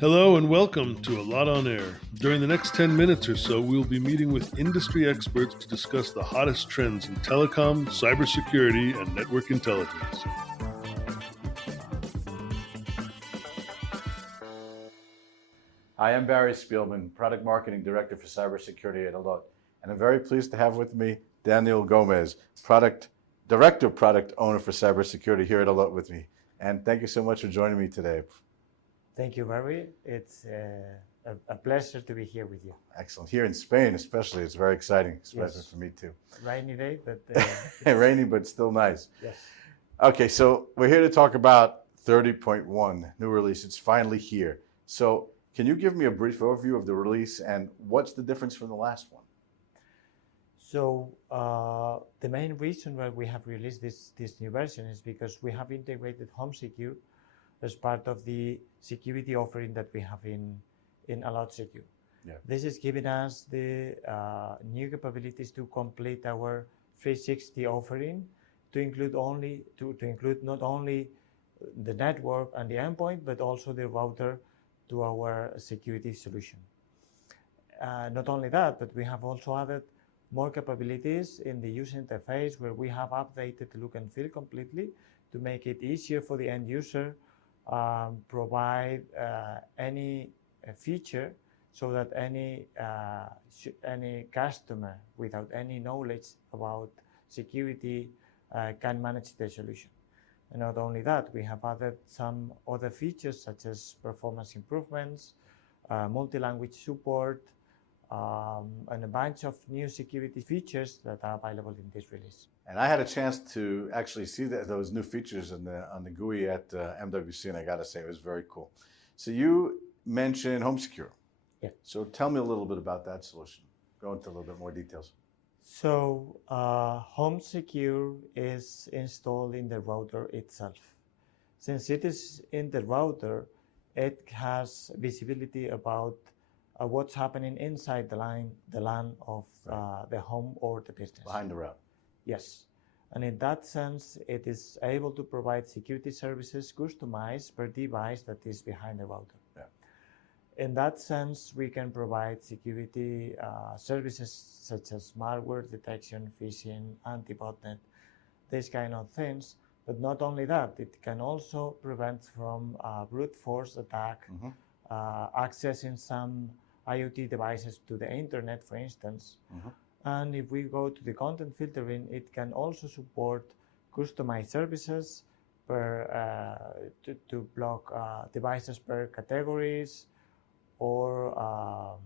Hello and welcome to Allot on Air. During the next 10 minutes or so, we'll be meeting with industry experts to discuss the hottest trends in telecom, cybersecurity, and network intelligence. Hi, I'm Barry Spielman, Product Marketing Director for Cybersecurity at Allot, and I'm very pleased to have with me Daniel Gomez, Director Product Owner for Cybersecurity here at Allot with me. And thank you so much for joining me today. Thank you, Barry. It's a pleasure to be here with you. Excellent. Here in Spain especially, it's very exciting, especially Yes. for me too. Rainy day, but Rainy, but still nice. yes. Okay, so we're here to talk about 30.1, new release. It's finally here. So can you give me a brief overview of the release and what's the difference from the last one? So the main reason why we have released this new version is because we have integrated HomeSecure as part of the security offering that we have in Allot Secure. Yeah. This is giving us the new capabilities to complete our 360 offering, to include not only the network and the endpoint, but also the router to our security solution. Not only that, but we have also added more capabilities in the user interface, where we have updated the look and feel completely to make it easier for the end user, provide any feature so that any customer without any knowledge about security can manage the solution. And not only that, we have added some other features such as performance improvements, multi-language support, and a bunch of new security features that are available in this release. And I had a chance to actually see those new features on the GUI at MWC, and I got to say, it was very cool. So you mentioned HomeSecure. Yeah. So tell me a little bit about that solution. Go into a little bit more details. So HomeSecure is installed in the router itself. Since it is in the router, it has visibility about what's happening inside the LAN of the home or the business. Behind the route. Yes. And in that sense, it is able to provide security services customized per device that is behind the router. Yeah. In that sense, we can provide security services such as malware detection, phishing, anti-botnet, these kind of things. But not only that, it can also prevent from brute force attack, accessing some IoT devices to the internet, for instance. And if we go to the content filtering, it can also support customized services to block devices per categories, or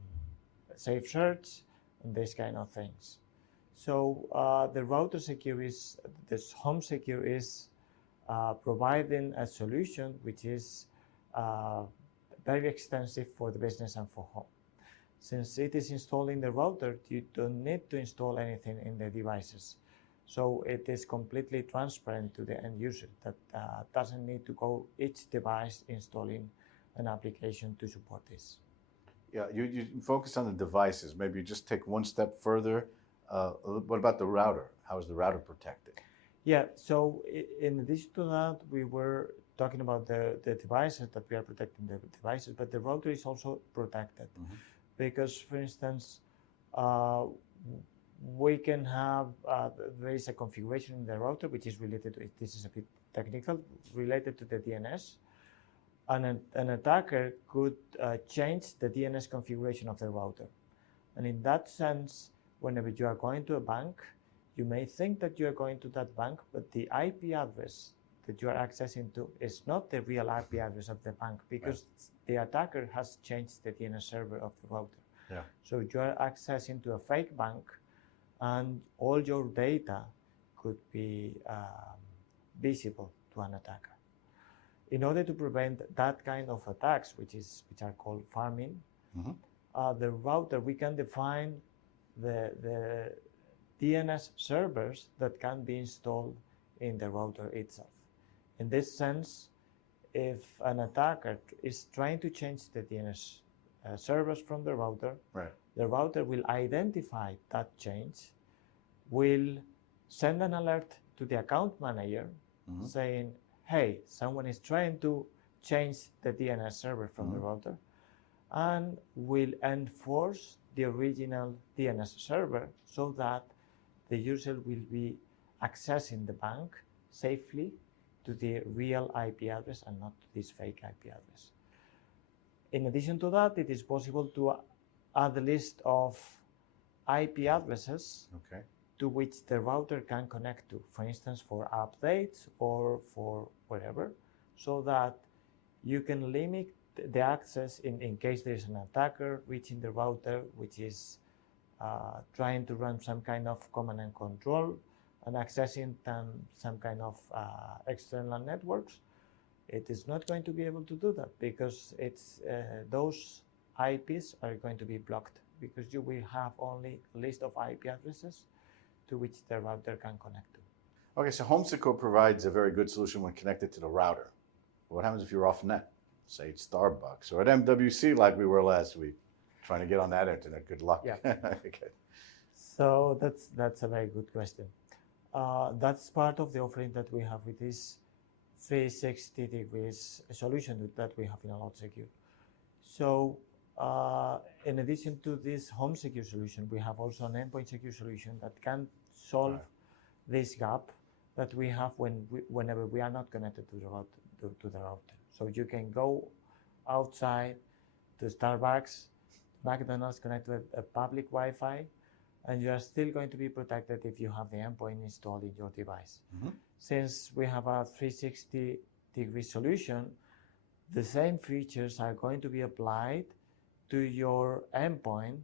safe search, and these kind of things. So the router secure is, this HomeSecure is providing a solution which is very extensive for the business and for home. Since it is installed in the router, you don't need to install anything in the devices. So it is completely transparent to the end user that doesn't need to go each device installing an application to support this. Yeah, you focus on the devices. Maybe you just take one step further. What about the router? How is the router protected? Yeah, so in addition to that, we were talking about the devices, that we are protecting the devices, but the router is also protected. Because, for instance, we can have, there is a configuration in the router which is related to, this is a bit technical, related to the DNS. And an attacker could change the DNS configuration of the router. And in that sense, whenever you are going to a bank, you may think that you are going to that bank, but the IP address that you are accessing to is not the real IP address of the bank, because the attacker has changed the DNS server of the router. Yeah. So you are accessing to a fake bank, and all your data could be visible to an attacker. In order to prevent that kind of attacks, which are called pharming, the router, we can define the DNS servers that can be installed in the router itself. In this sense, if an attacker is trying to change the DNS servers from the router, the router will identify that change, will send an alert to the account manager saying, hey, someone is trying to change the DNS server from the router and will enforce the original DNS server so that the user will be accessing the bank safely to the real IP address and not to this fake IP address. In addition to that, it is possible to add a list of IP addresses to which the router can connect to, for instance, for updates or for whatever, so that you can limit the access in case there's an attacker reaching the router, which is trying to run some kind of command and control and accessing some kind of external networks. It is not going to be able to do that because those IPs are going to be blocked because you will have only a list of IP addresses to which the router can connect to. Okay, so HomeSecure provides a very good solution when connected to the router. What happens if you're Offnet? Say it's Starbucks or at MWC like we were last week, trying to get on that internet. Good luck. Yeah. Okay. So that's a very good question. That's part of the offering that we have with this 360 degrees solution that we have in Allot Secure. So in addition to this HomeSecure solution, we have also an endpoint secure solution that can solve this gap that we have whenever we are not connected to the router. So you can go outside to Starbucks, McDonald's, connect with a public Wi-Fi, and you are still going to be protected if you have the endpoint installed in your device. Since we have a 360-degree solution, the same features are going to be applied to your endpoint,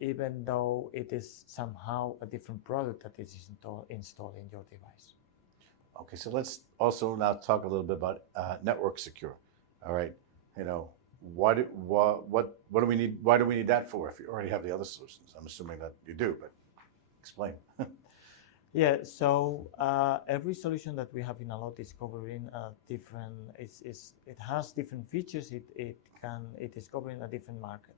even though it is somehow a different product that is installed in your device. Okay, so let's also now talk a little bit about network secure. All right, what do we need? Why do we need that for if you already have the other solutions? I'm assuming that you do, but explain. Yeah, so every solution that we have in Allot is covering different. It has different features. It is covering a different market.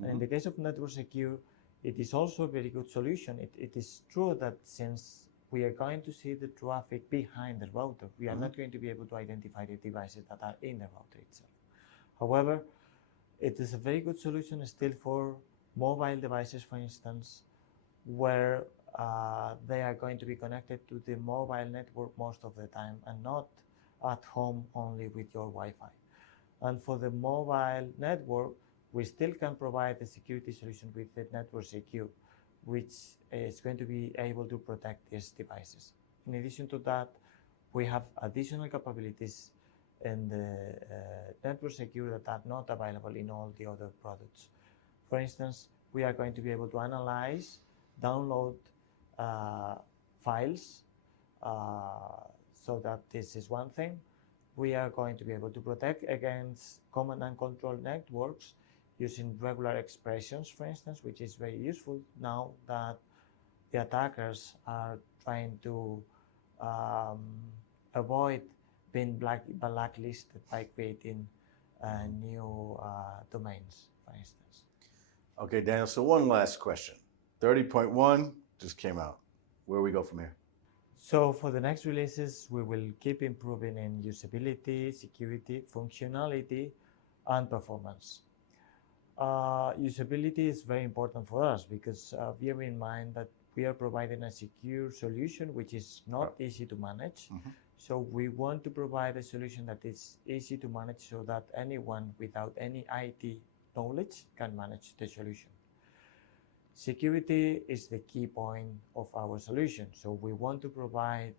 And in the case of network secure, it is also a very good solution. It is true that since we are going to see the traffic behind the router, we are not going to be able to identify the devices that are in the router itself. However, it is a very good solution still for mobile devices, for instance, where they are going to be connected to the mobile network most of the time and not at home only with your Wi-Fi. And for the mobile network, we still can provide a security solution with the network secure, which is going to be able to protect these devices. In addition to that, we have additional capabilities in the network secure that are not available in all the other products. For instance, we are going to be able to analyze, download files, so that this is one thing. We are going to be able to protect against command and control networks using regular expressions, for instance, which is very useful now that the attackers are trying to avoid being blacklisted by creating new domains, for instance. Okay, Daniel, so one last question. 30.1 just came out. Where we go from here? So for the next releases, we will keep improving in usability, security, functionality, and performance. Usability is very important for us because bear in mind that we are providing a secure solution which is not easy to manage. So we want to provide a solution that is easy to manage so that anyone without any IT knowledge can manage the solution. Security is the key point of our solution. So we want to provide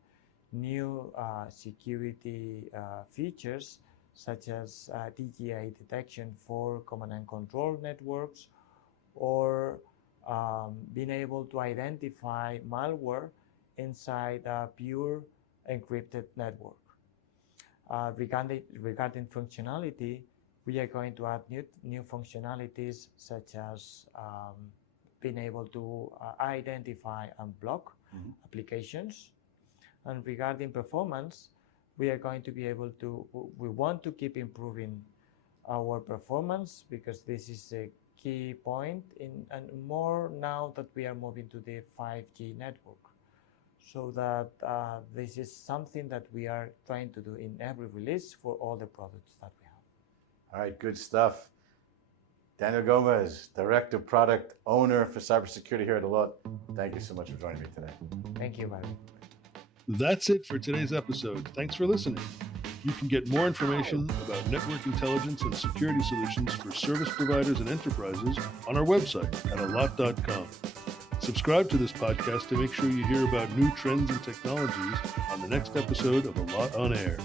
new security features such as DGA detection for command and control networks, or being able to identify malware inside a pure encrypted network. Regarding functionality, we are going to add new functionalities such as being able to identify and block applications. And regarding performance, we are going to be able to, we want to keep improving our performance because this is a key point and more now that we are moving to the 5G network. so that this is something that we are trying to do in every release for all the products that we have. All right, good stuff. Daniel Gomez, Director Product Owner for Cybersecurity here at Allot. Thank you so much for joining me today. Thank you, Barry. That's it for today's episode. Thanks for listening. You can get more information about network intelligence and security solutions for service providers and enterprises on our website at allot.com. Subscribe to this podcast to make sure you hear about new trends and technologies on the next episode of Allot on Air.